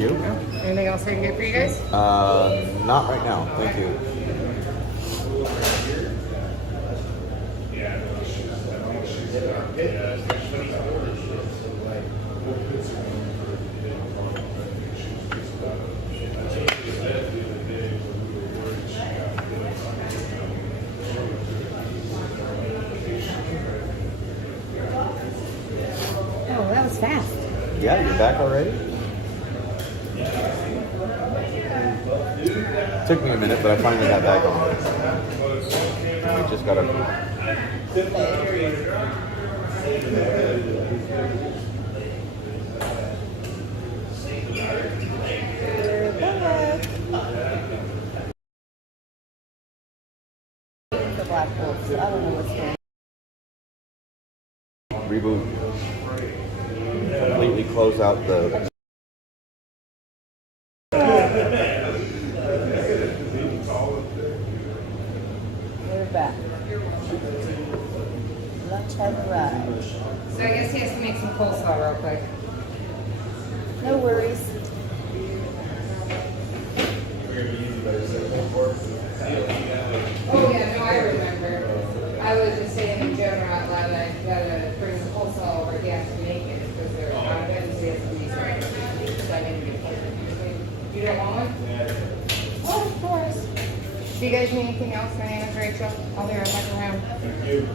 you. Anything else I can get for you guys? Not right now. Thank you. Oh, that was fast. Yeah, you're back already? Took me a minute, but I finally got back on. We just got a... The Black Wolves. I don't know what's going on. Reboot. Completely close out the... We're back. Lunch has arrived. So I guess he has to make some coleslaw real quick. No worries. Oh yeah, no, I remember. I was just saying in general out loud that I gotta bring some coleslaw over. He has to make it because they're out of it. He has to make it. So I didn't get it. You don't want one? Oh, of course. Do you guys need anything else? My name is Rachel. I'll be right back around. Thank you.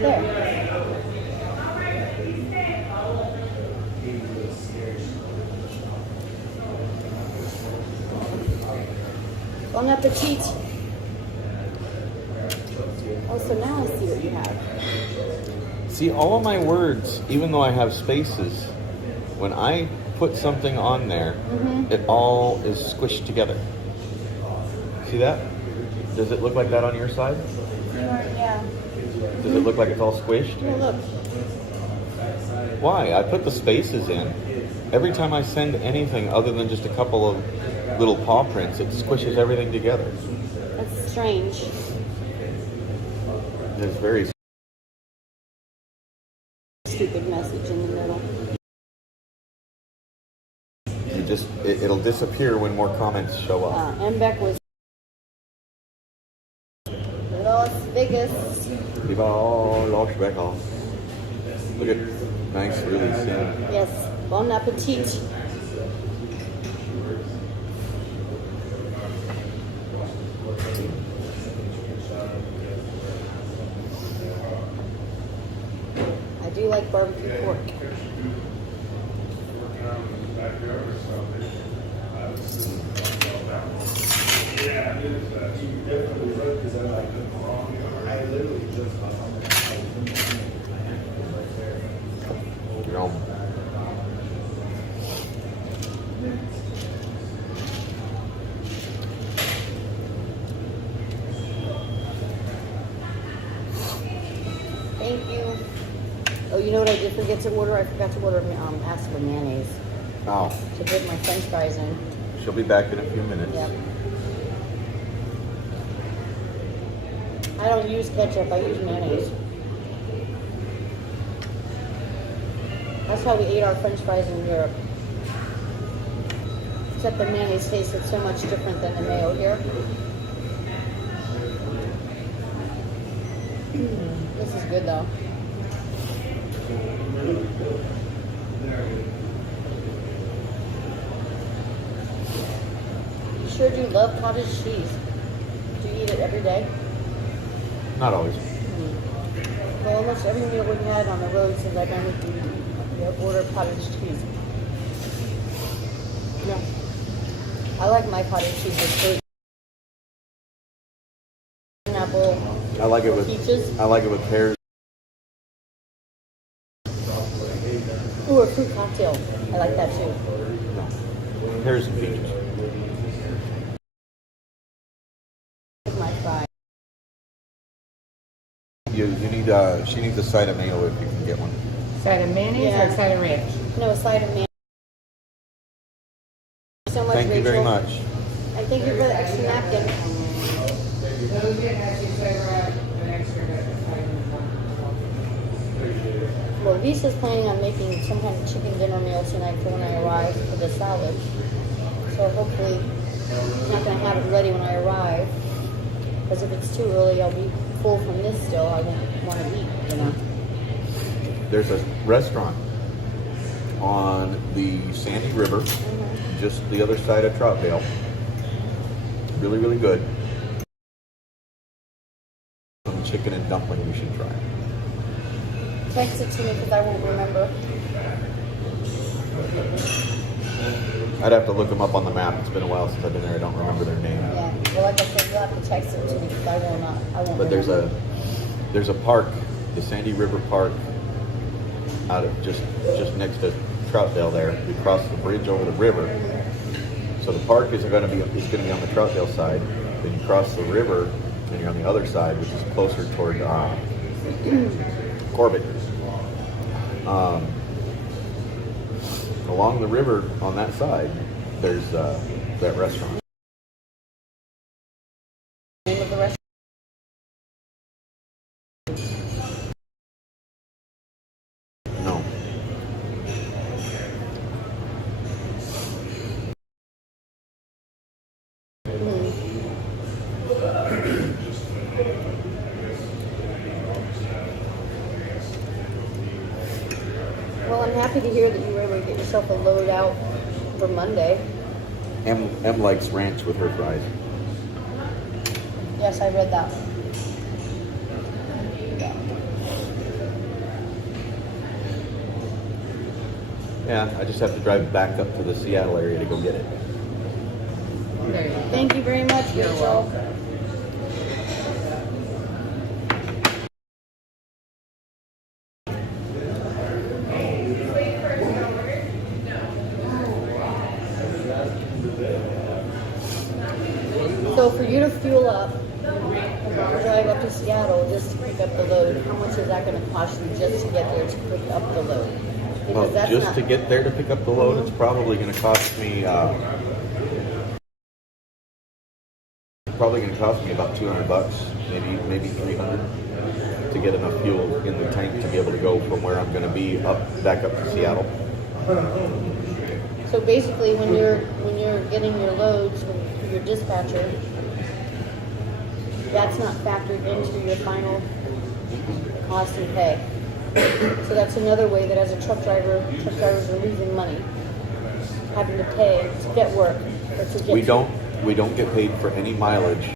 There. Bon appetit. Oh, so now I see what you have. See, all of my words, even though I have spaces, when I put something on there, it all is squished together. See that? Does it look like that on your side? Yeah. Does it look like it's all squished? Oh, look. Why? I put the spaces in. Every time I send anything other than just a couple of little paw prints, it squishes everything together. That's strange. It's very... Stupid message in the middle. It'll disappear when more comments show up. Beck was Las Vegas. Viva Las Vegas. Look at nice, really soon. Yes. Bon appetit. I do like barbecue pork. Yum. Thank you. Oh, you know what I did forget to order? I forgot to order ask for mayonnaise Oh, to dip my French fries in. she'll be back in a few minutes. Yep. I don't use ketchup. I use mayonnaise. That's how we ate our French fries in Europe. Except the mayonnaise tasted so much different than the mayo here. This is good though. You sure do love cottage cheese. Do you eat it every day? Not always. Well, almost every meal we've had on the road since I've been with you, we have ordered cottage cheese. Yeah. I like my cottage cheese with fruit. Pineapple. I like it with peaches. I like it with pears. Ooh, a fruit cocktail. I like that too. Pears and peaches. My fry. You need she needs a side of mayo if you can get one. Side of mayonnaise or a side of ranch? No, a side of mayonnaise. Thank you very Rachel. much. And thank you for the extra napkin. Those didn't actually say an extra good. Well, Lisa's planning on making some kind of chicken dinner meal tonight for when I arrive for the salad. So hopefully I'm not going to have it ready when I arrive. Because if it's too early, I'll be full from this still. I won't want to eat, you know. There's a restaurant on the Sandy River, just the other side of Troutdale. Really, really good. Some chicken and dumpling you should try. Text it to me because I won't remember. I'd have to look them up on the map. It's been a while since I've been there. I don't remember their name. Yeah. Well, like I said, you'll have to text it to me because I won't But there's a park, the Sandy River Park, out of just next to Troutdale there. We cross the bridge over the river. So the park is going to be on the Troutdale side. Then you cross the river, and you're on the other side, which is closer toward Corbett. Along the river on that side, there's that restaurant. Name of the restaurant. No. Well, I'm happy to hear that you were able to get yourself a load out for Monday. M likes ranch with her fries. Yes, I read that. Yeah, I just have to drive back up to the Seattle area to go get it. There you go. Thank you very much, You're Rachel. welcome. So for you to fuel up and drive up to Seattle just to pick up the load, how much is that going to cost you just to get there to pick up the load? Well, Because that's just not, to get there to pick up the load, it's probably going to cost me about $200, maybe 300 to get enough fuel in the tank to be able to go from where I'm going to be back up to Seattle. so basically when you're getting your loads from your dispatcher, that's not factored into your final cost and pay. So that's another way that as a truck drivers are losing money, having to pay to get work or to get. We don't get paid for any mileage.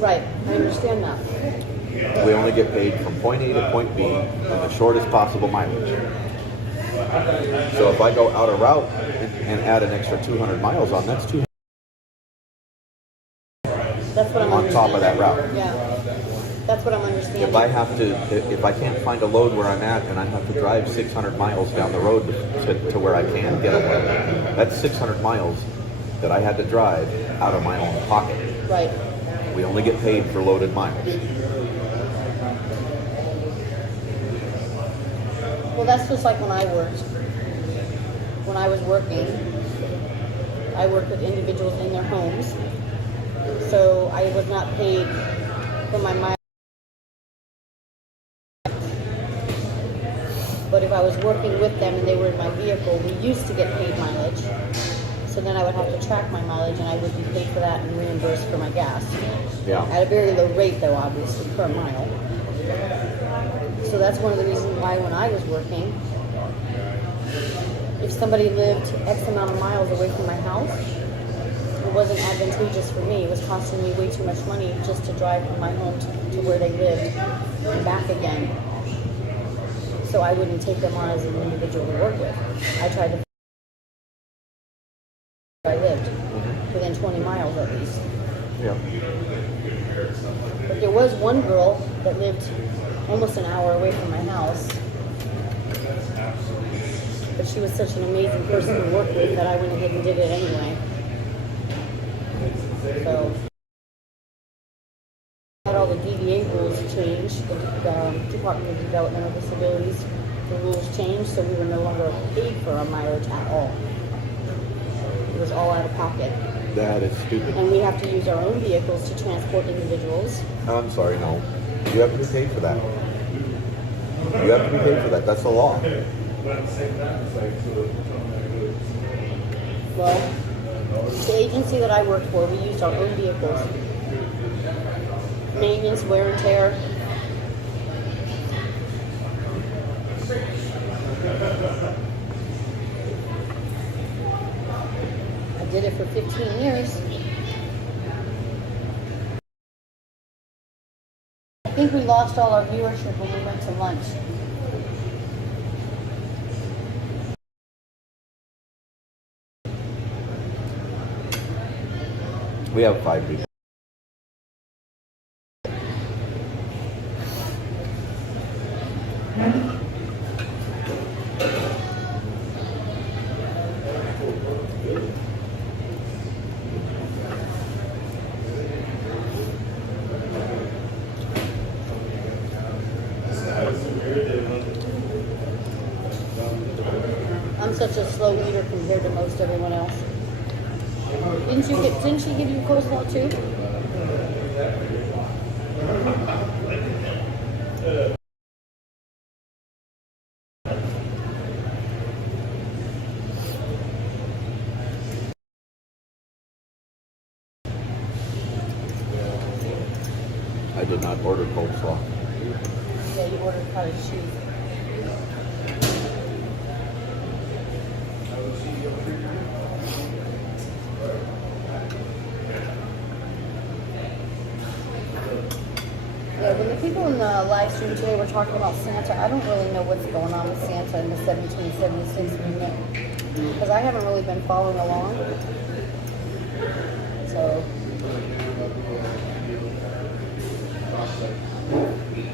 Right, I understand that. We only get paid from point A to point B and the shortest possible mileage. So if I go out a route and add an extra 200 miles on, that's 200 That's what I'm on top of that route. Yeah, that's what I'm understanding. If I can't find a load where I'm at and I have to drive 600 miles down the road to where I can get a load, that's 600 miles that I had to drive out of my own pocket. Right. We only get paid for loaded miles. Well, that's just like when I worked. When I was working, I worked with individuals in their homes. So I was not paid for my mileage. But if I was working with them and they were in my vehicle, we used to get paid mileage. So then I would have to track my mileage and I would be paid for that and reimbursed for my gas. Yeah. At a very low rate though, obviously, per mile. So that's one of the reasons why when I was working, if somebody lived X amount of miles away from my house, it wasn't advantageous for me. It was costing me way too much money just to drive from my home to where they lived and back again. So I wouldn't take them on as an individual to work with. I tried to where I lived, within 20 miles at least. Yeah. But there was one girl that lived almost an hour away from my house. But she was such an amazing person to work with that I went ahead and did it anyway. So, had all the DVA rules changed, the Department of Developmental Disabilities, the rules changed, so we were no longer paid for our mileage at all. It was all out of pocket. That is stupid. And we have to use our own vehicles to transport individuals. I'm sorry, no. You have to be paid for that. You have to be paid for that. That's the law. Well, the agency that I worked for, we used our own vehicles. Maintenance, wear and tear. I did it for 15 years. I think we lost all our viewership when we went to lunch. We have 5 people. I'm such a slow eater compared to most everyone else. Didn't she give you coleslaw too? I did not order coleslaw. Yeah, you ordered cottage cheese. Yeah, when the people in the live stream today were talking about Santa, I don't really know what's going on with Santa in the 1776 movement. Because I haven't really been following along. So,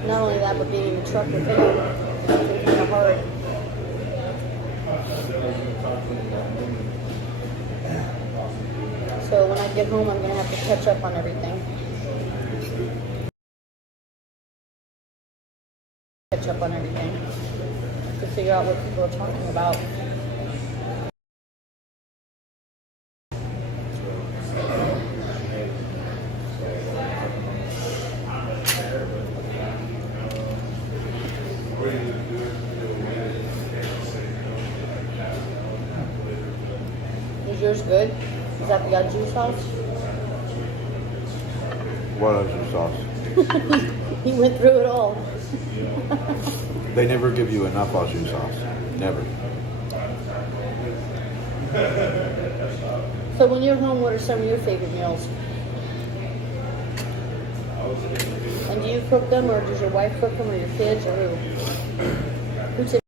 not only that, but being in the truck with him, it's kind of hard. So when I get home, I'm going to have to catch up on everything. To figure out what people are talking about. Is yours good? Is that the au sauce? What other sauce? He went through it all. They never give you enough au jus sauce. Never. So when you're home, what are some of your favorite meals? And do you cook them, or does your wife cook them, or your kids, or who? Who takes?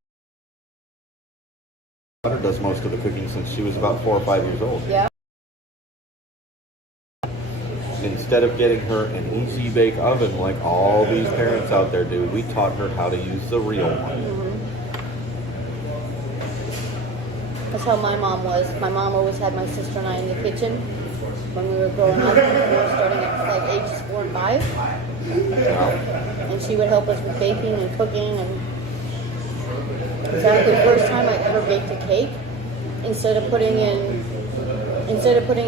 My daughter does most of the cooking since she was about 4 or 5 years old. Yeah. Instead of getting her an easy bake oven like all these parents out there do, we taught her how to use the real one. Mm-hmm. That's how my mom was. My mom always had my sister and I in the kitchen when we were growing up. We were starting at like ages 4 and 5. And she would help us with baking and cooking. And it's actually the first time I ever baked a cake. Instead of putting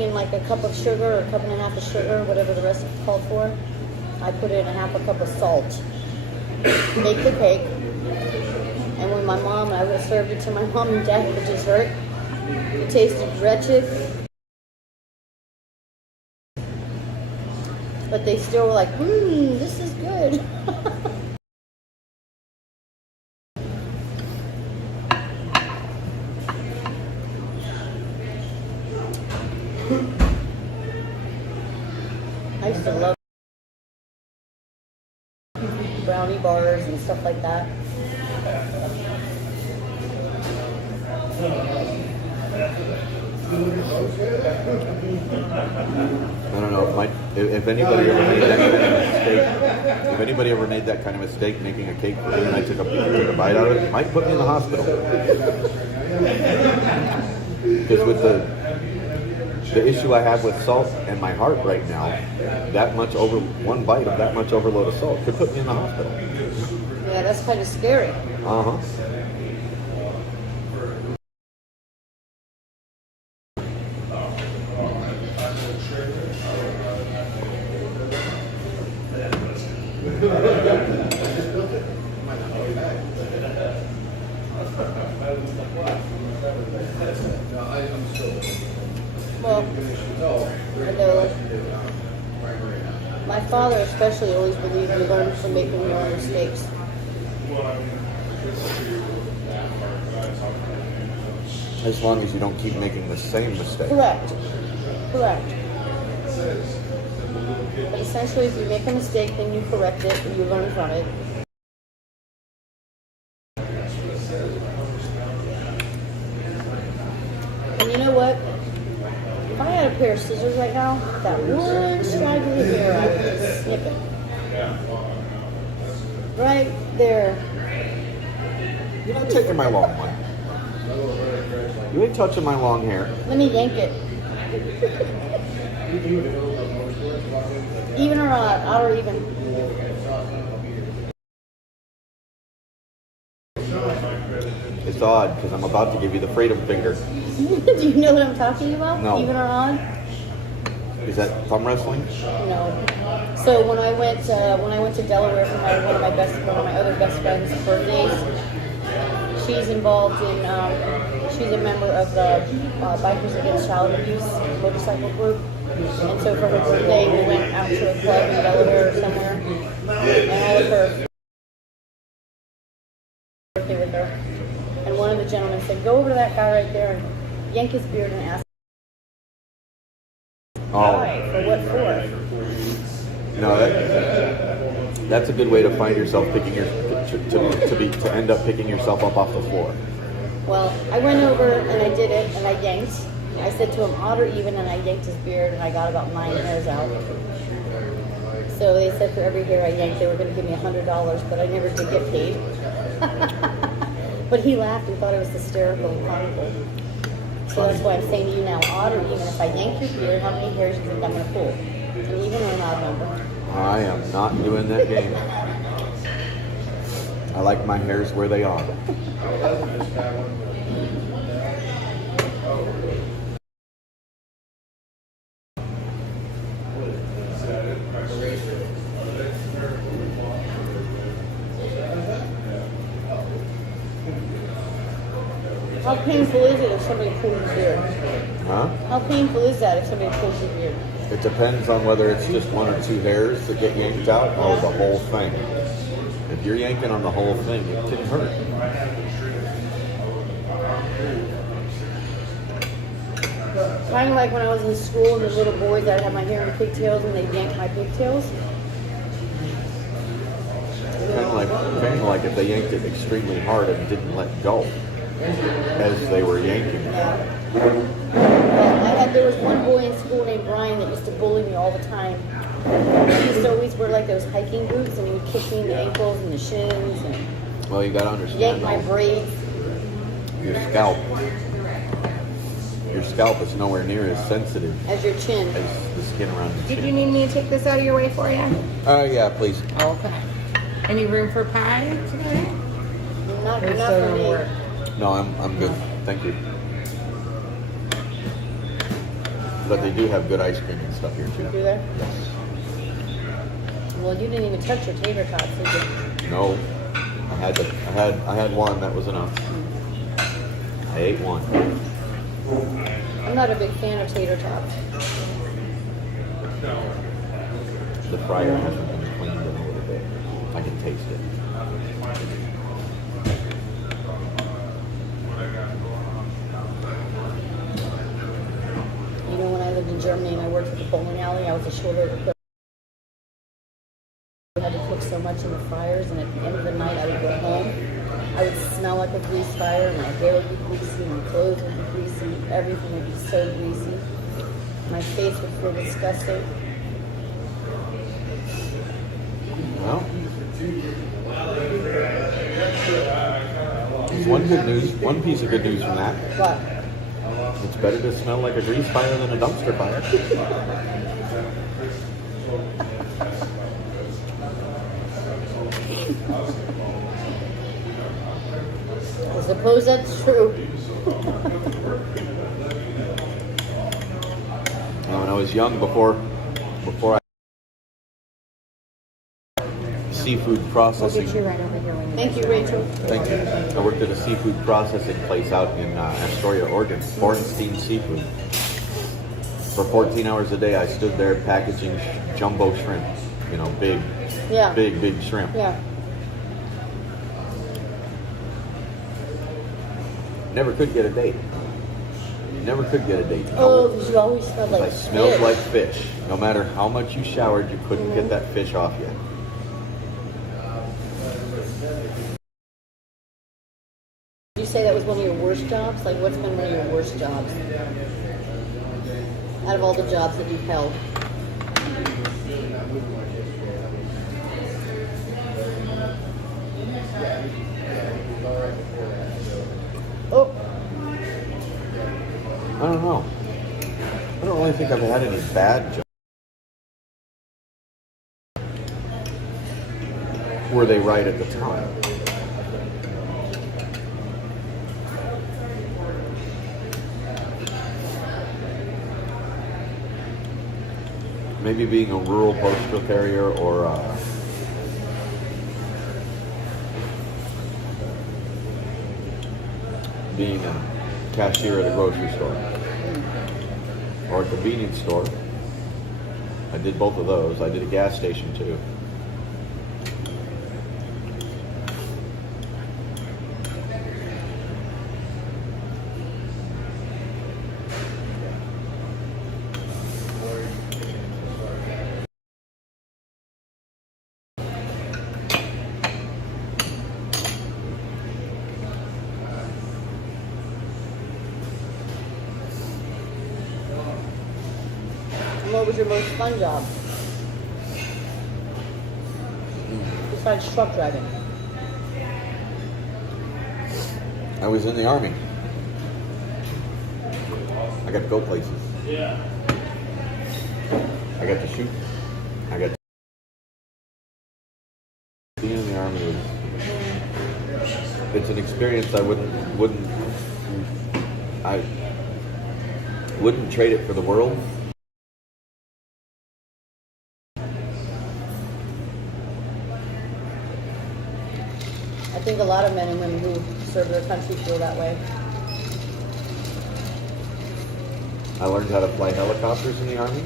in like a cup of sugar or a cup and a half of sugar, whatever the recipe called for, I put in a half a cup of salt. Baked the cake. And when I would have served it to my mom and dad for dessert, it tasted wretched. But they still were like, this is good. I used to love brownie bars and stuff like that. I don't know if anybody ever made that kind of mistake. If anybody ever made that kind of mistake making a cake for me and I took a bite out of it, it might put me in the hospital. Because with the issue I have with salt and my heart right now, one bite of that much overload of salt could put me in the hospital. Yeah, that's kind of scary. Uh-huh. Well, I know my father especially always believed you learn from making your own mistakes. As long as you don't keep making the same mistake. Correct. Correct. But essentially, if you make a mistake, then you correct it and you learn from it. And you know what? If I had a pair of scissors right now, that one straggly hair, I would just snip it. Right there. You're not taking my long one. You ain't touching my long hair. Let me yank it. Even or odd or even. It's odd because I'm about to give you the freedom finger. Do you know what I'm talking about? No. Even or odd? Is that thumb wrestling? No. So when I went to Delaware for one of my other best friends' birthdays, she's involved in she's a member of the Bikers Against Child Abuse motorcycle group, and so for her birthday we went out to a club in Delaware or somewhere, and all of her birthday with her, and one of the gentlemen said, "Go over to that guy right there and yank his beard and ask." Why? For what for? No, that's a good way to find yourself picking your to end up picking yourself up off the floor. Well, I went over and I did it and I yanked. I said to him, odd or even, and I yanked his beard and I got about 9 hairs out. So they said for every hair I yanked, they were going to give me $100, but I never did get paid. But he laughed and thought it was hysterical and comical. So that's why I'm saying to you now, odd or even, if I yank your beard, how many hairs do you think I'm going to pull? An even or an odd number? I am not doing that game. I like my hairs where they are. How painful is it if somebody pulls your beard? Huh? How painful is that if somebody pulls your beard? It depends on whether it's just 1 or 2 hairs that get yanked out or the whole thing. If you're yanking on the whole thing, it can hurt. Kind of like when I was in school and the little boys that had my hair in pigtails and they yanked my pigtails. Kind of like if they yanked it extremely hard and didn't let go as they were yanking. Yeah. There was one boy in school named Brian that used to bully me all the time. He used to always wear like those hiking boots and he would kick me in the ankles and the shins and Well, you got to understand yank my braids. Your scalp is nowhere near as sensitive As your chin. as the skin around your Did chin. you need me to take this out of your way for you? Yeah, please. Okay. Any room for pie today? Not Or for so me. work? No, I'm good. Thank you. But they do have good ice cream and stuff here too. Do they? Yes. Well, you didn't even touch your tater tots, did you? No. I had one, that was enough. I ate one. I'm not a big fan of tater tots. The fryer hasn't been cleaned in a little bit. I can taste it. You know, when I lived in Germany and I worked at the bowling alley, I was a shoulder cook. I had to cook so much in the fryers, and at the end of the night, I would go home. I would smell like a grease fire, my hair would be greasy, my clothes would be greasy, everything would be so greasy. My face would feel disgusting. Well, one piece of good news from that. But It's better to smell like a grease fire than a dumpster fire. I suppose that's true. And when I was young, before I seafood We'll processing. get you right over here. Thank you, Rachel. Thank you. I worked at a seafood processing place out in Astoria, Oregon, Bornstein Seafood. For 14 hours a day, I stood there packaging jumbo shrimp. You know, big shrimp. Yeah. Never could get a date. Never could get a date. Oh, because you always smelled like I smelled fish. like fish. No matter how much you showered, you couldn't get that fish off you. Did you say that was one of your worst jobs? Like, what's been one of your worst jobs? Out of all the jobs that you've held. Oh, I don't know. I don't really think I've had any bad jobs. Were they right at the time? Maybe being a rural postal carrier or being a cashier at a grocery store or a convenience store. I did both of those. I did a gas station too. what was your most fun job? Besides truck driving. I was in the Army. I got to go places. Yeah. I got to shoot. I got to... Being in the Army was... It's an experience I wouldn't trade it for the world. I think a lot of men and women who serve their country feel that way. I learned how to fly helicopters in the Army.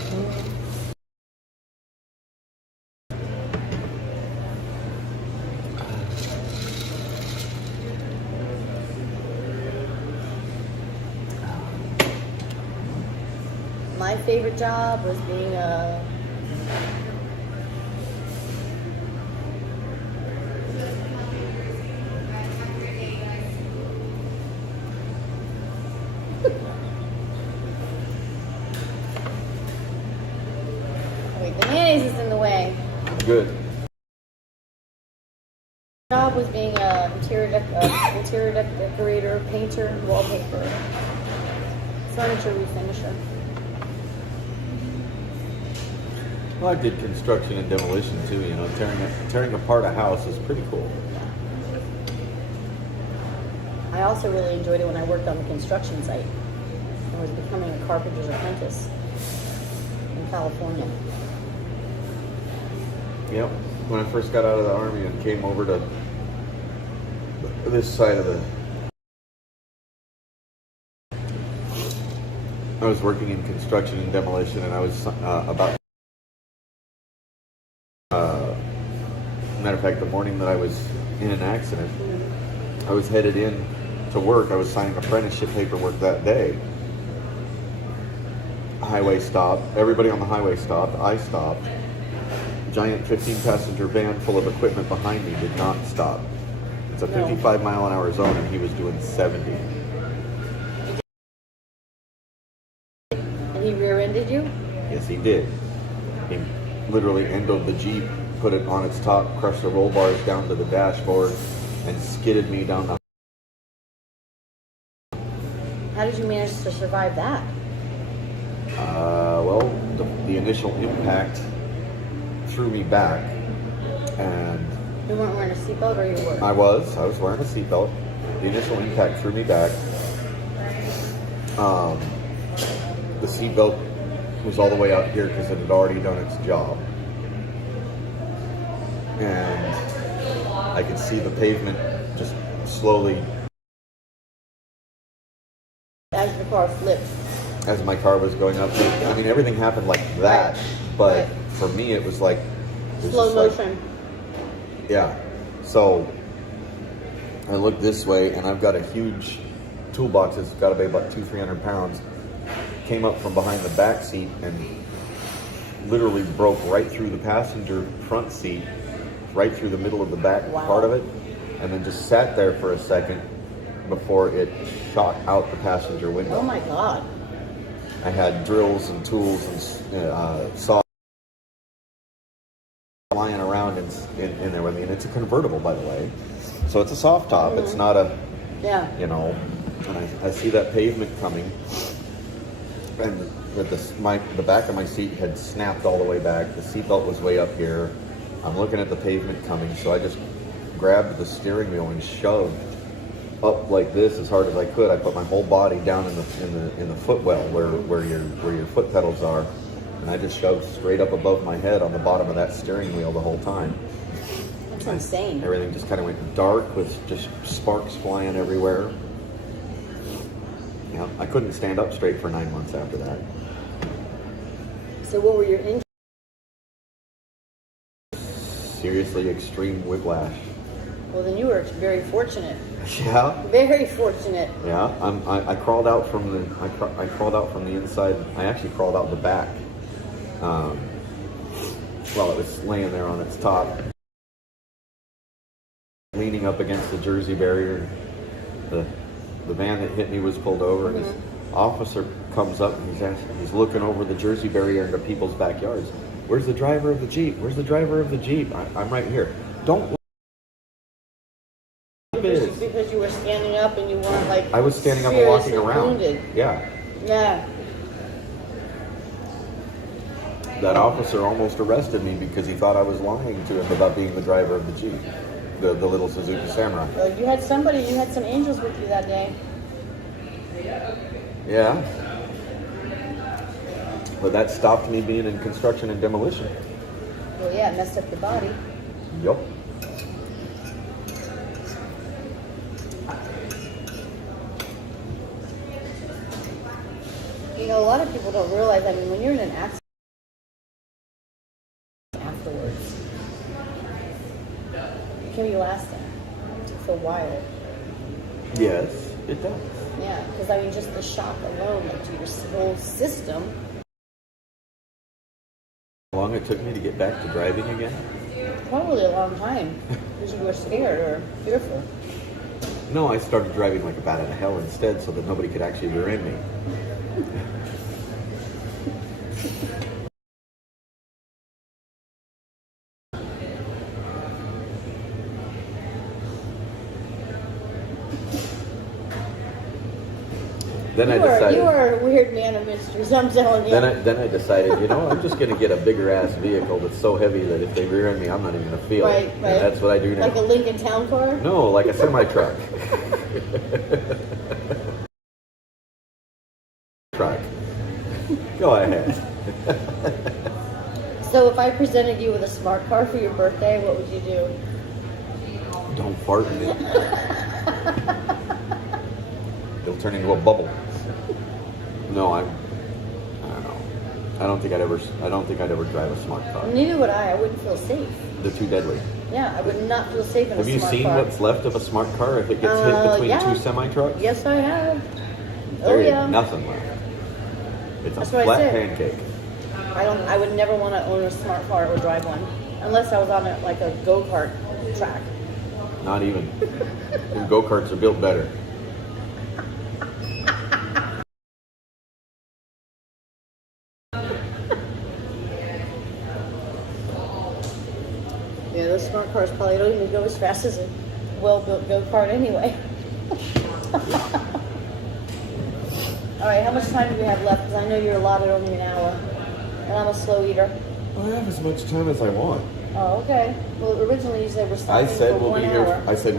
My favorite job was being a wait, the mayonnaise is in the way. Good. My job was being a interior decorator, painter, wallpaper, furniture refinisher. Well, I did construction and demolition too. You know, tearing apart a house is pretty cool. I also really enjoyed it when I worked on the construction site. I was becoming a carpenter's apprentice in California. Yep. When I first got out of the Army and came over to this side of the... I was working in construction and demolition, and I was about... matter of fact, the morning that I was in an accident, I was headed in to work. I was signing apprenticeship paperwork that day. Highway stopped. Everybody on the highway stopped. I stopped. Giant 15-passenger van full of equipment behind me did not stop. It's a 55-mile-an-hour zone, and he was doing 70. And he rear-ended you? Yes, he did. He literally endoed the Jeep, put it on its top, crushed the roll bars down to the dashboard, and skidded me down the... How did you manage to survive that? Well, the initial impact threw me back, and You weren't wearing a seatbelt, or you were? I was wearing a seatbelt. The initial impact threw me back. The seatbelt was all the way out here because it had already done its job. And I could see the pavement just slowly As the car flipped. as my car was going up. I mean, everything happened like that, Right. but Right. for me, it was like it was Slow just like- motion. yeah. So I look this way, and I've got a huge toolbox that's got to be about 200-300 pounds. Came up from behind the back seat and literally broke right through the passenger front seat, right through the middle of the back Wow. part of it, and then just sat there for a second before it shot out the passenger window. Oh my God. I had drills and tools and saws flying around in there with me, and it's a convertible, by the way, so it's a soft top. It's not a, Yeah. you know, and I see that pavement coming, and the back of my seat had snapped all the way back. The seatbelt was way up here. I'm looking at the pavement coming, so I just grabbed the steering wheel and shoved up like this as hard as I could. I put my whole body down in the footwell where your foot pedals are, and I just shoved straight up above my head on the bottom of that steering wheel the whole time. That's insane. Everything just kind of went dark with just sparks flying everywhere. Yeah, I couldn't stand up straight for 9 months after that. So what were your injuries? Seriously, extreme whiplash. Well, then you were very fortunate. Yeah, Very fortunate. yeah. I crawled out from the I crawled out from the inside. I actually crawled out the back while it was laying there on its top, leaning up against the Jersey barrier. The van that hit me was pulled over, and this officer comes up and he's looking over the Jersey barrier into people's backyards. Where's the driver of the Jeep? Where's the driver of the Jeep? I'm right here. Don't. Because you were standing up and you weren't like. I was standing up and walking seriously around. wounded. Yeah. Yeah. That officer almost arrested me because he thought I was lying to him about being the driver of the Jeep, the little Suzuki Samurai. Well, you had some angels with you that day. Yeah. But that stopped me being in construction and demolition. Well, yeah, it messed up your body. Yup. You know, a lot of people don't realize, I mean, when you're in an accident afterwards, it can be lasting for a while. Yes, it does. Yeah, because I mean, just the shock alone, like to your whole system. How long it took me to get back to driving again? Probably a long time because you were scared or fearful. No, I started driving like a bat out of hell instead so that nobody could actually rear end me. Then I decided. You are a weird man of mysteries, I'm telling you. Then I decided, you know, I'm just going to get a bigger ass vehicle that's so heavy that if they rear end me, I'm not even going to feel Right, it. right. And that's what I do now. Like a Lincoln Town Car? No, like a semi truck. Truck. Go ahead. So if I presented you with a smart car for your birthday, what would you do? Don't fart in it. It'll turn into a bubble. No, I don't know. I don't think I'd ever drive a smart car. Neither would I. I wouldn't feel safe. They're too deadly. Yeah, I would not feel safe in Have a you smart seen car. what's left of a smart car if it gets hit between yeah. two semi trucks? Yes, I have. There Oh, yeah. ain't nothing left. It's That's a what I flat said. pancake. I would never want to own a smart car or drive one. Unless I was on a go-kart track. Not even. Them go-karts are built better. Yeah, those smart cars probably don't even go as fast as a well-built go-kart anyway. All right, how much time do we have left? Because I know you're allotted only an hour, and I'm a slow eater. I have as much time as I want. Oh, okay. Well, originally you said we're I stopping said for we'll 1 be hour. here. I said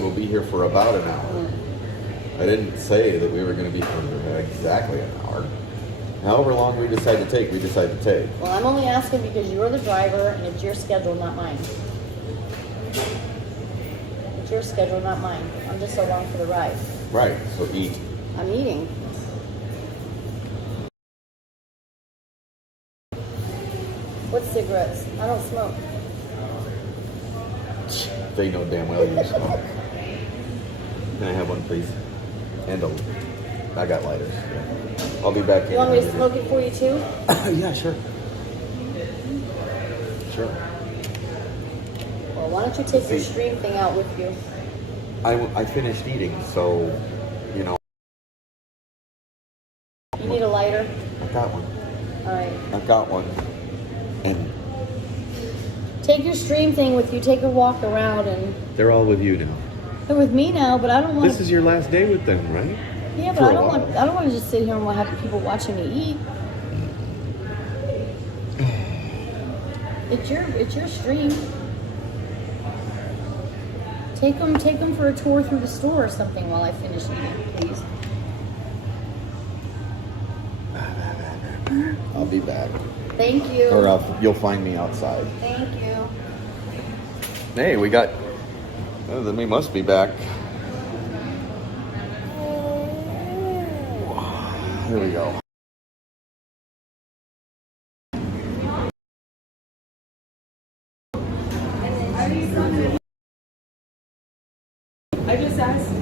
we'll be here for about an hour. I didn't say that we were going to be for exactly an hour. However long we decide to take, we decide to take. Well, I'm only asking because you're the driver and it's your schedule, not mine. It's your schedule, not mine. I'm just along for the ride. Right. So eat. I'm eating. What cigarettes? I don't smoke. They know damn well you smoke. Can I have one, please? And I got lighters. Yeah. I'll be back. You want me to smoke it for you too? Yeah, sure. Sure. Well, why don't you take your stream thing out with you? I finished eating, so you know. You need a lighter? I got one. All right. I got one. And Take your stream thing with you. Take a walk around and. they're all with you now. They're with me now, but I don't want. This is your last day with them, right? Yeah, but For I a don't while. want. I don't want to just sit here and have people watching me eat. It's your stream. Take them for a tour through the store or something while I finish eating, please. I'll be back. Thank you. Or you'll find me outside. Thank you. Hey, we got. Well, then we must be back. Here we go. I just asked.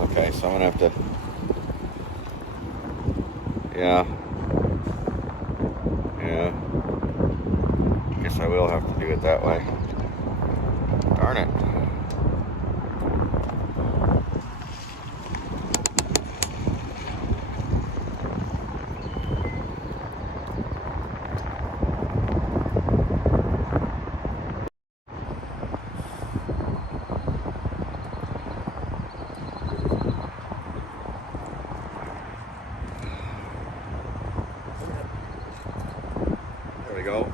Okay, so I'm gonna have to. Yeah. Guess I will have to do it that way. Darn it. There we go.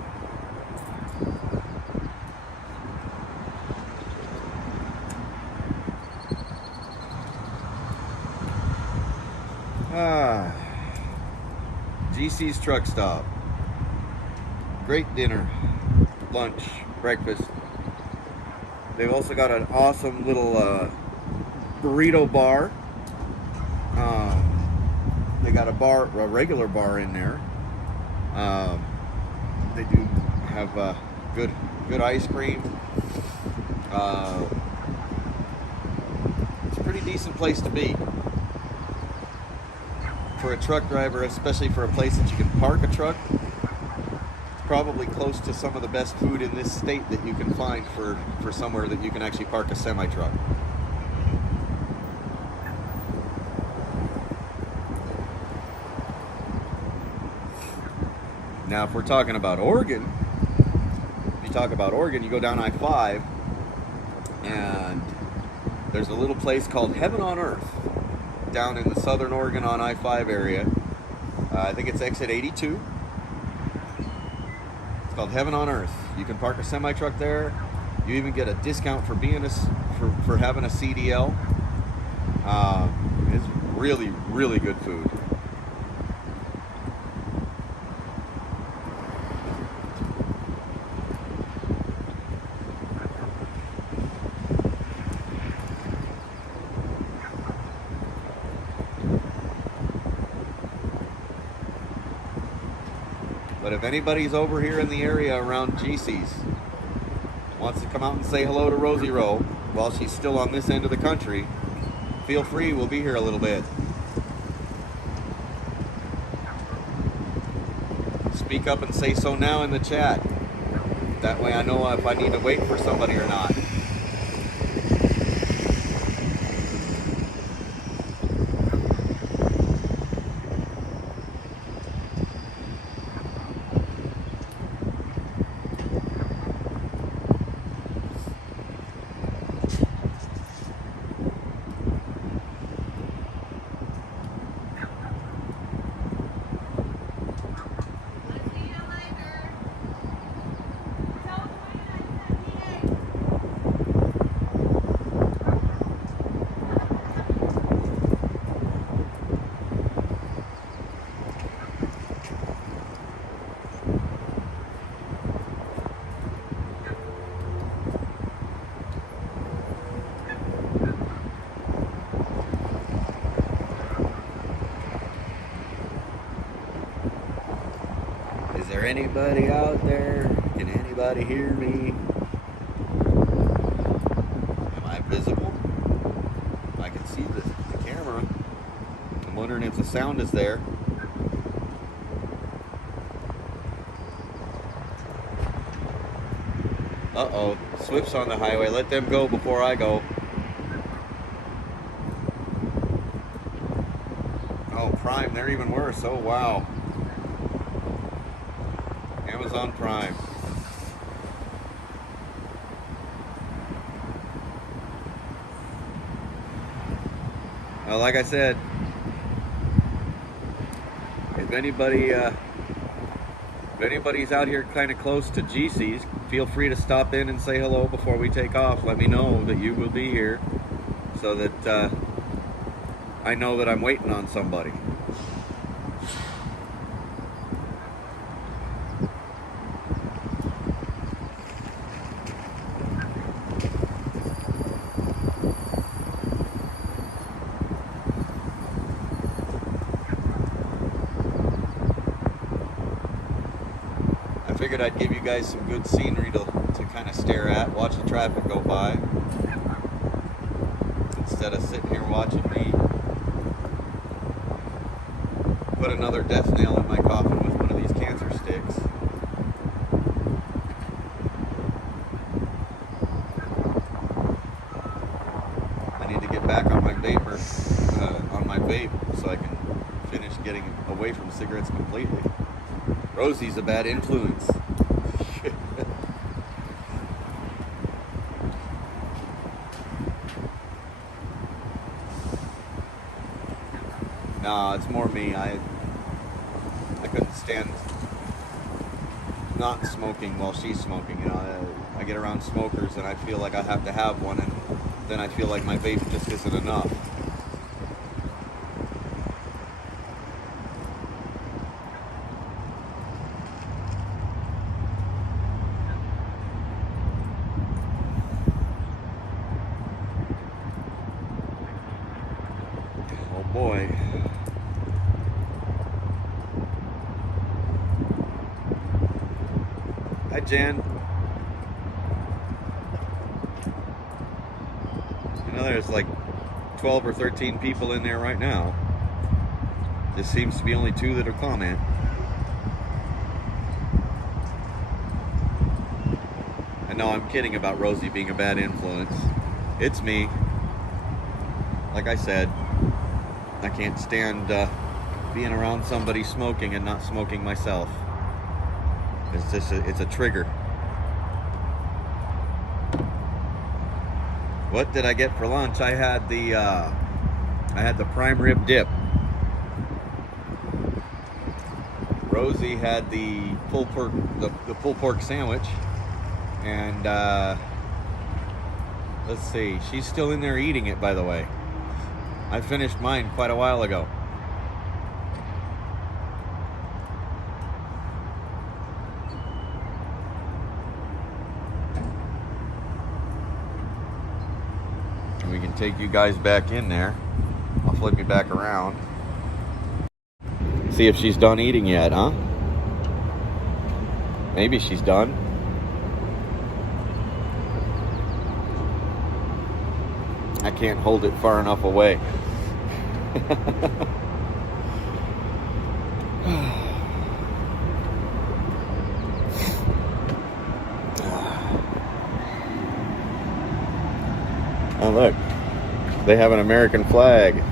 GeeCee's truck stop. Great dinner, lunch, breakfast. They've also got an awesome little burrito bar. They got a regular bar in there. They do have good ice cream. It's a pretty decent place to be for a truck driver, especially for a place that you can park a truck. It's probably close to some of the best food in this state that you can find for somewhere that you can actually park a semi-truck. Now, if we're talking about Oregon, you go down I-5, and there's a little place called Heaven on Earth down in the southern Oregon on I-5 area. I think it's exit 82. It's called Heaven on Earth. You can park a semi-truck there. You even get a discount for for having a CDL. It's really, really good food. But if anybody's over here in the area around GeeCee's, wants to come out and say hello to Rosie Rowe while she's still on this end of the country, feel free, we'll be here a little bit. Speak up and say so now in the chat. That way I know if I need to wait for somebody or not. Is there anybody out there? Can anybody hear me? Am I visible? I can see the camera. I'm wondering if the sound is there. Uh-oh, Swift's on the highway. Let them go before I go. Oh, Prime, they're even worse. Oh, wow. Amazon Prime. Well, like I said, if anybody's out here kind of close to GeeCee's, feel free to stop in and say hello before we take off. Let me know that you will be here so that I know that I'm waiting on somebody. I figured I'd give you guys some good scenery to kind of stare at, watch the traffic go by, instead of sitting here watching me put another death nail in my coffin with one of these cancer sticks. I need to get back on my vape so I can finish getting away from cigarettes completely. Rosie's a bad influence. Nah, it's more me. I couldn't stand not smoking while she's smoking. You know, I get around smokers and I feel like I have to have one, and then I feel like my vape just isn't enough. Oh boy. Hi, Jan. You know, there's like 12 or 13 people in there right now. There seems to be only 2 that'll comment. And no, I'm kidding about Rosie being a bad influence. It's me. Like I said, I can't stand being around somebody smoking and not smoking myself. It's just it's a trigger. What did I get for lunch? I had the prime rib dip. Rosie had the pulled pork sandwich, and let's see, she's still in there eating it, by the way. I finished mine quite a while ago. And we can take you guys back in there. I'll flip you back around. See if she's done eating yet, huh? Maybe she's done. I can't hold it far enough away. Oh, look. They have an American flag.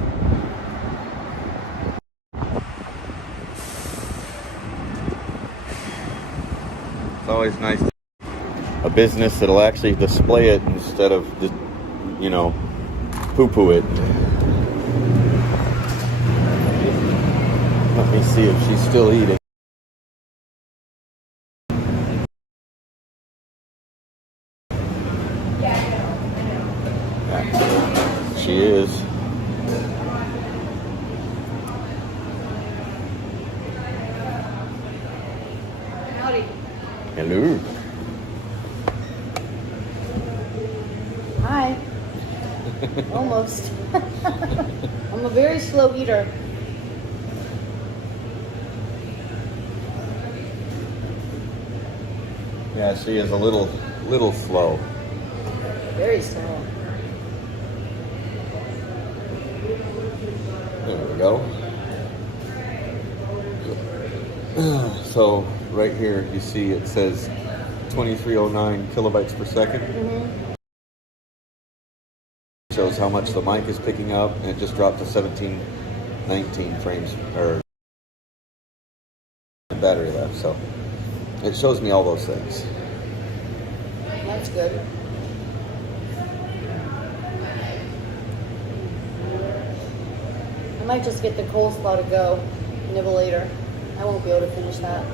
It's always nice to a business that'll actually display it instead of just, you know, poo-poo it. Let me see if she's still eating. Yeah, she is. Howdy. Hello. Hi. Almost. I'm a very slow eater. Yeah, she is a little slow. Very slow. There we go. So right here you see it says 2309 kilobytes per second. Shows how much the mic is picking up, and it just dropped to 1719 frames or battery left. So it shows me all those things. That's good. I might just get the coleslaw to go. Nibble later. I won't be able to finish that.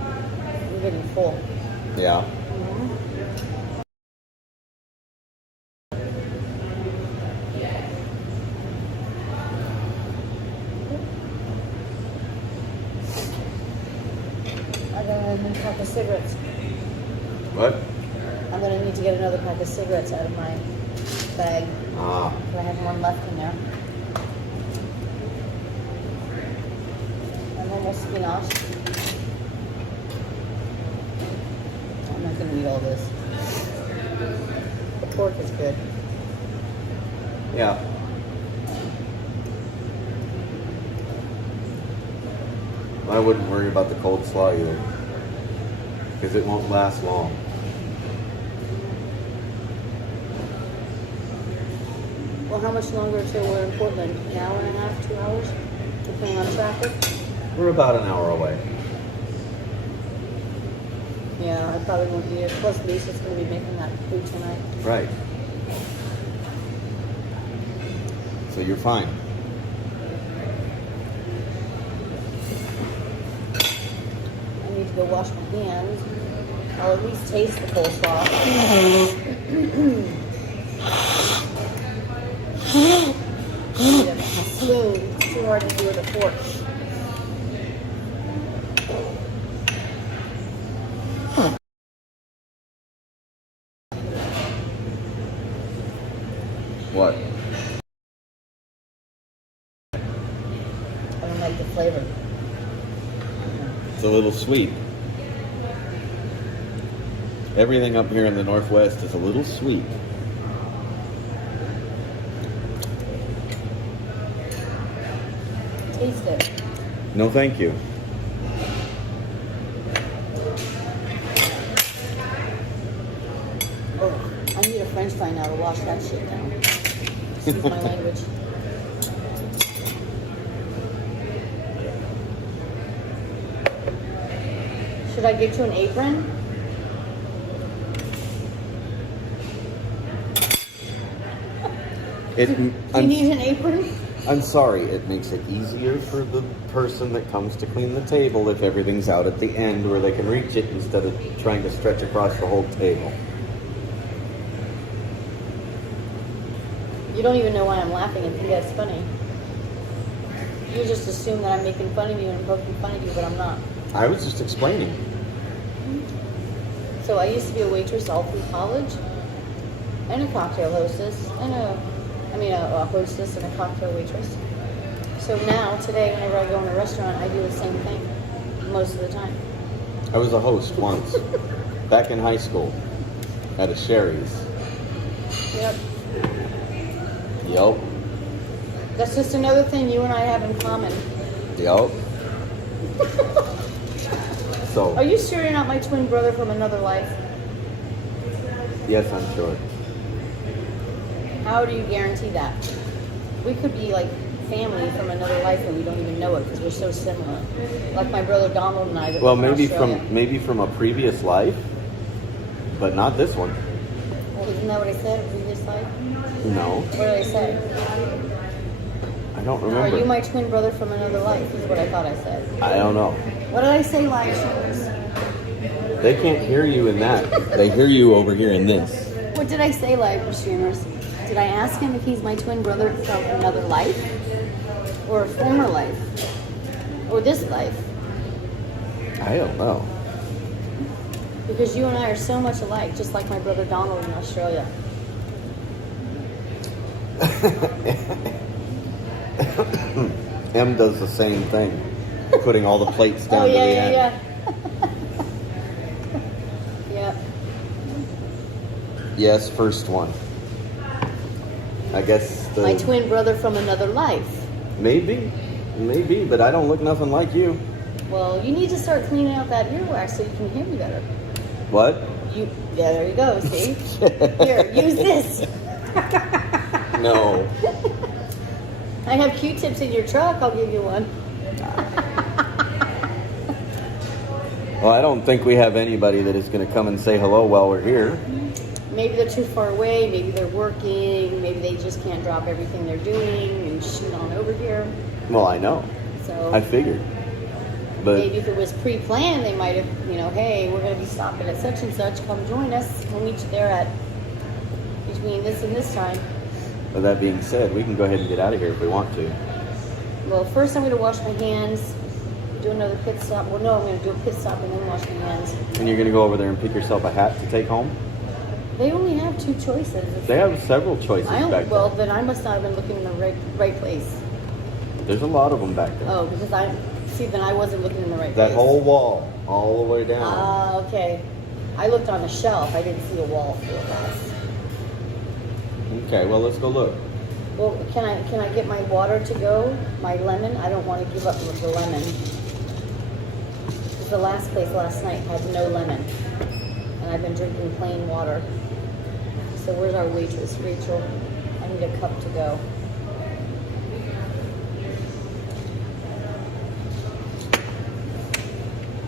I'm getting full. Yeah. I got another pack of cigarettes. What? I'm gonna need to get another pack of cigarettes out of my bag. Ah. I have one left in there. And almost spinach. I'm not gonna eat all this. The pork is good. Yeah. I wouldn't worry about the cold slaw either, because it won't last long. Well, how much longer till we're in Portland? An hour and a half, 2 hours? Depending on traffic? We're about an hour away. Yeah, I probably won't eat it. Plus, Lisa's going to be making that food tonight. Right. So you're fine. I need to go wash my hands. I'll at least taste the coleslaw. I need a spoon. It's too hard to do with a fork. What? I don't like the flavor. It's a little sweet. Everything up here in the Northwest is a little sweet. Taste it. No, thank you. Oh, I need a French fry now to wash that shit down. Excuse my language. Should I get you an apron? Do you need an apron? I'm sorry, it makes it easier for the person that comes to clean the table if everything's out at the end where they can reach it instead of trying to stretch across the whole table. You don't even know why I'm laughing and think that's funny. You just assume that I'm making fun of you and poking fun at you, but I'm not. I was just explaining. So I used to be a waitress all through college, and a cocktail hostess, and a hostess and a cocktail waitress. So now, today, whenever I go in a restaurant, I do the same thing most of the time. I was a host once, back in high school, at a Sherry's. Yep. Yup. That's just another thing you and I have in common. Yup. So, Are you sure you're not my twin brother from another life? yes, I'm sure. How do you guarantee that? We could be like family from another life and we don't even know it because we're so similar. Like my brother Donald and I. That Well, live in Australia. maybe from a previous life, but not this one. Well, isn't that what I said? Previous life? No, What did I say? I don't Are remember. you my twin brother from another life? Is what I thought I said. I don't know. What did I say, live streamers? They can't hear you in that. They hear you over here in this. What did I say, live streamers? Did I ask him if he's my twin brother from another life? Or a former life? Or this life? I don't know. Because you and I are so much alike, just like my brother Donald in Australia. M does the same thing, putting all the plates down Oh, to the yeah, end. yeah, yeah. Yep. Yes, first one. I guess My twin brother from another life. maybe, but I don't look nothing like you. Well, you need to start cleaning out that earwax so you can hear me better. What? Yeah, there you go, see? Here, use this. No. I have Q-tips in your truck. I'll give you one. Well, I don't think we have anybody that is going to come and say hello while we're here. Maybe they're too far away. Maybe they're working. Maybe they just can't drop everything they're doing and shoot on over here. Well, I know. So I figured. But maybe if it was pre-planned, they might have, hey, we're going to be stopping at such and such. Come join us. We'll meet you there at between this and this time. with that being said, we can go ahead and get out of here if we want to. Well, first I'm going to wash my hands, do another pit stop. Well, no, I'm going to do a pit stop and then wash my hands. And you're going to go over there and pick yourself a hat to take home? They only have 2 choices. They have several choices back well, there. then I must not have been looking in the right place. There's a lot of them back there. Oh, because then I wasn't looking in the right That place. whole wall, all the way down. Ah, okay. I looked on a shelf. I didn't see a wall full of us. Okay, well, let's go look. Well, can I get my water to go? My lemon? I don't want to give up the lemon. The last place last night had no lemon. And I've been drinking plain water. So where's our waitress, Rachel? I need a cup to go.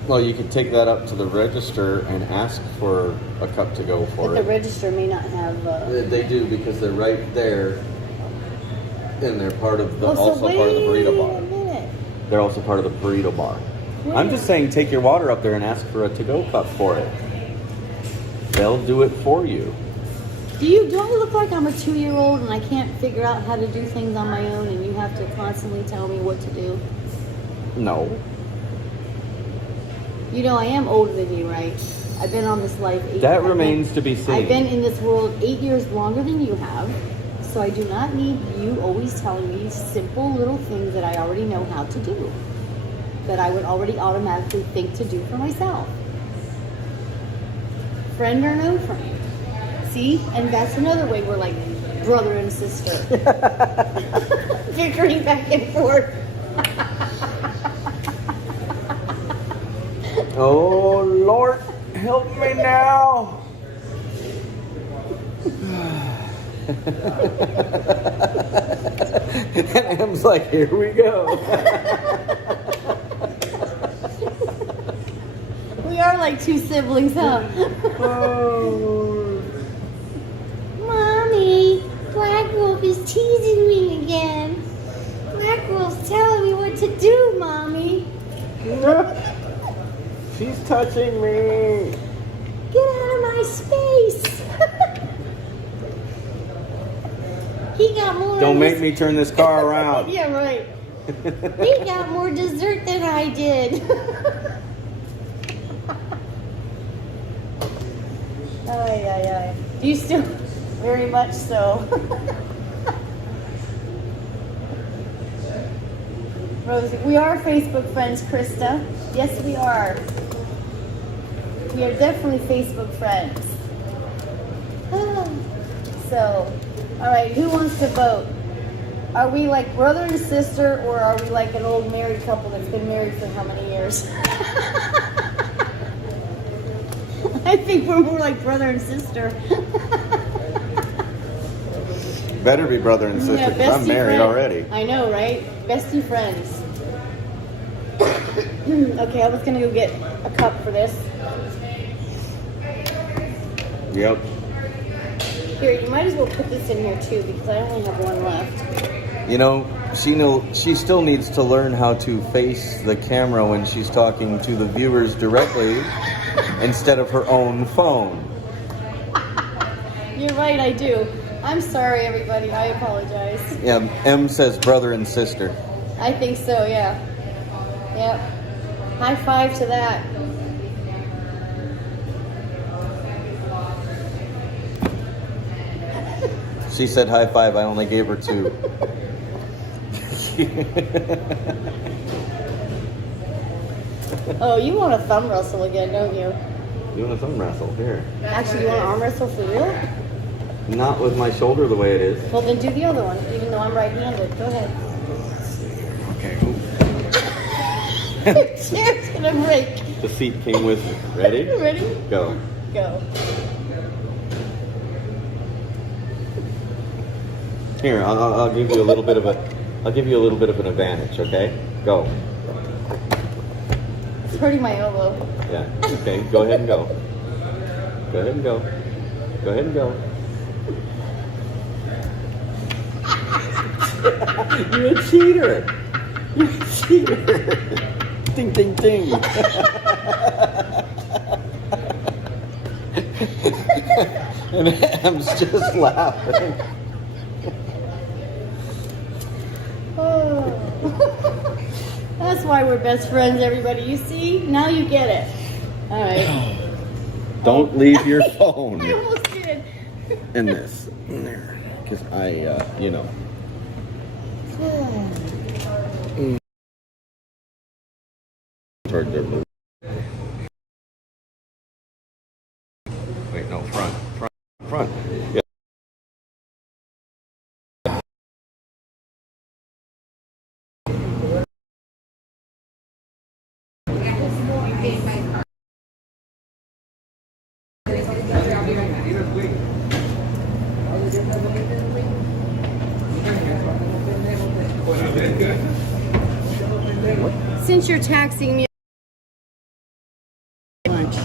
Well, you could take that up to the register and ask for a cup to go for But the register may not have... They do because they're right there, and they're part of the Oh, so also part of the burrito wait bar. a minute. They're also part of the burrito bar. Wait. I'm just saying, take your water up there and ask for a to-go cup for it. They'll do it for you. Do I look like I'm a 2-year-old and I can't figure out how to do things on my own and you have to constantly tell me what to do? No. I am older than you, right? I've been on this life 8 years. That remains to be seen. I've been in this world 8 years longer than you have. So I do not need you always telling me simple little things that I already know how to do. That I would already automatically think to do for myself. Friend or no friend. See? And that's another way we're like brother and sister. Bickering back and forth. Oh, Lord, help me now. And Em's like, here we go. We are like 2 siblings, huh? Oh. Mommy, Black Wolf is teasing me again. Black Wolf's telling me what to do, Mommy. She's touching me. Get out of my space. He got more. Don't make me turn this car around. Yeah, right. He got more dessert than I did. Ay, ay, ay. You still, very much so. Rosie, we are Facebook friends, Krista. Yes, we are. We are definitely Facebook friends. So, all right, who wants to vote? Are we like brother and sister, or are we like an old married couple that's been married for how many years? I think we're more like brother and sister. Better be brother and sister, Yeah, because I'm bestie married friend. already. I know, right? Bestie friends. Okay, I was gonna go get a cup for this. Yep. Here, you might as well put this in here too, because I only have one left. You know, she still needs to learn how to face the camera when she's talking to the viewers directly instead of her own phone. You're right, I do. I'm sorry, everybody. I apologize. Yeah, M says brother and sister. I think so, yeah. Yep. High five to that. She said high five, I only gave her 2. Oh, you want a thumb wrestle again, don't you? You want a thumb wrestle? Here. Actually, you want to arm wrestle for real? Not with my shoulder the way it is. Well, then do the other one, even though I'm right-handed. Go ahead. Okay. Your chair's gonna break. The seat came with me. Ready? Ready? Go. Go. Here, I'll give you a little bit of an advantage. Okay? Go. It's hurting my elbow. Yeah. Okay. Go ahead and go. Go ahead and go. Go ahead and go. You're a cheater. You're a cheater. Ding, ding, ding. And Em's just laughing. Oh. That's why we're best friends, everybody. You see? Now you get it. All right. Don't leave your phone I almost did. in this. Because you know. Hard to move. Wait, no, front. Yeah. Since you're taxing me lunch,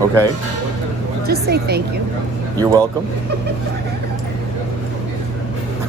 Okay. just say thank you. You're welcome.